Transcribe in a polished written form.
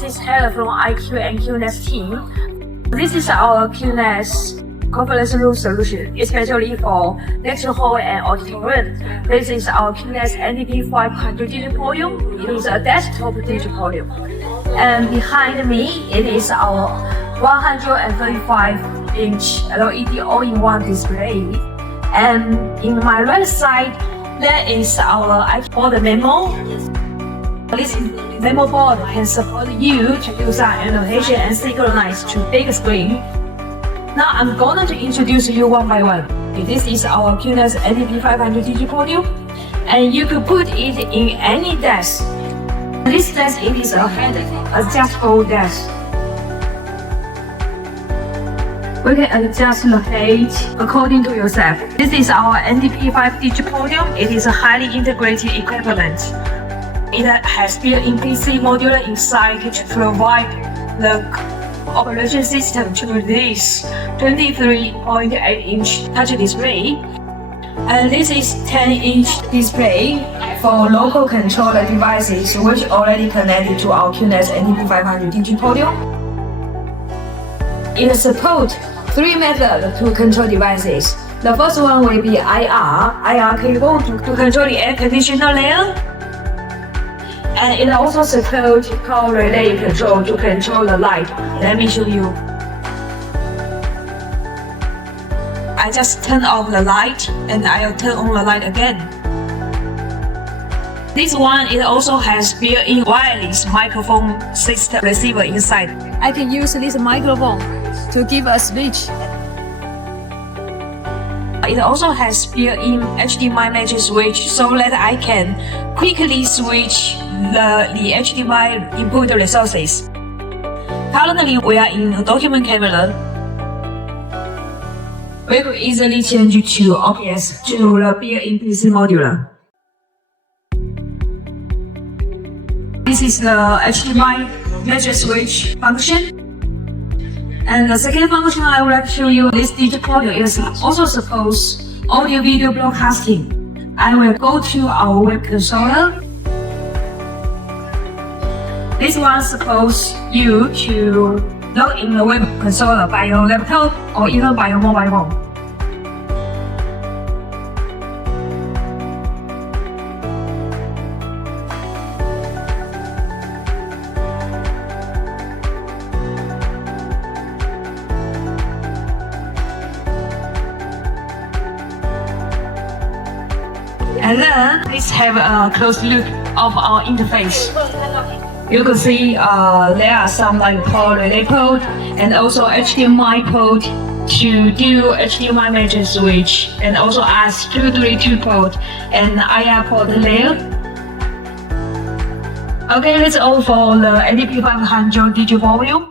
this is Helen from IQ and Q-NEX team. This is our Q-NEX conference room solution, especially for lecture hall and auditorium. This is our Q-NEX NDP500 digital podium. It is a desktop digital podium. And behind me, it is our 135-inch LED all-in-one display. And in my right side, there is our IQBoard Memo. This memo board can support you to do some annotation and synchronize to big screen. Now I'm going to introduce you one by one. This is our Q-NEX NDP500 digital podium, and you could put it in any desk. This desk it is a head adjustable desk. We can adjust the height according to yourself. This is our NDP5 digital podium. It is a highly integrated equipment. It has built-in PC modular inside to provide the operation system to this 23.8-inch touch display. And this is 10-inch display for local controller devices which already connected to our Q-NEX NDP500 digital podium. It supports three methods to control devices. The first one will be IR cable to control the air conditioner layer. And it also supports power relay control to control the light. Let me show you. I just turn off the light and I'll turn on the light again. This one it also has built-in wireless microphone system receiver inside. I can use this microphone to give a speech. It also has built-in HDMI match switch so that I can quickly switch the HDMI input resources. Currently, we are in a document camera. We could easily change to OBS to the built-in PC modular. This is the HDMI match switch function. And the second function I would like to show you, this digital podium is also supports audio-video broadcasting. I will go to our web controller. This one supports you to log in the web controller by your laptop or even by your mobile phone. And then let's have a close look of our interface. You can see there are some like power relay port and also HDMI port to do HDMI match switch, and also RS-232 port and IR port there. Okay, that's all for the NDP500 digital volume.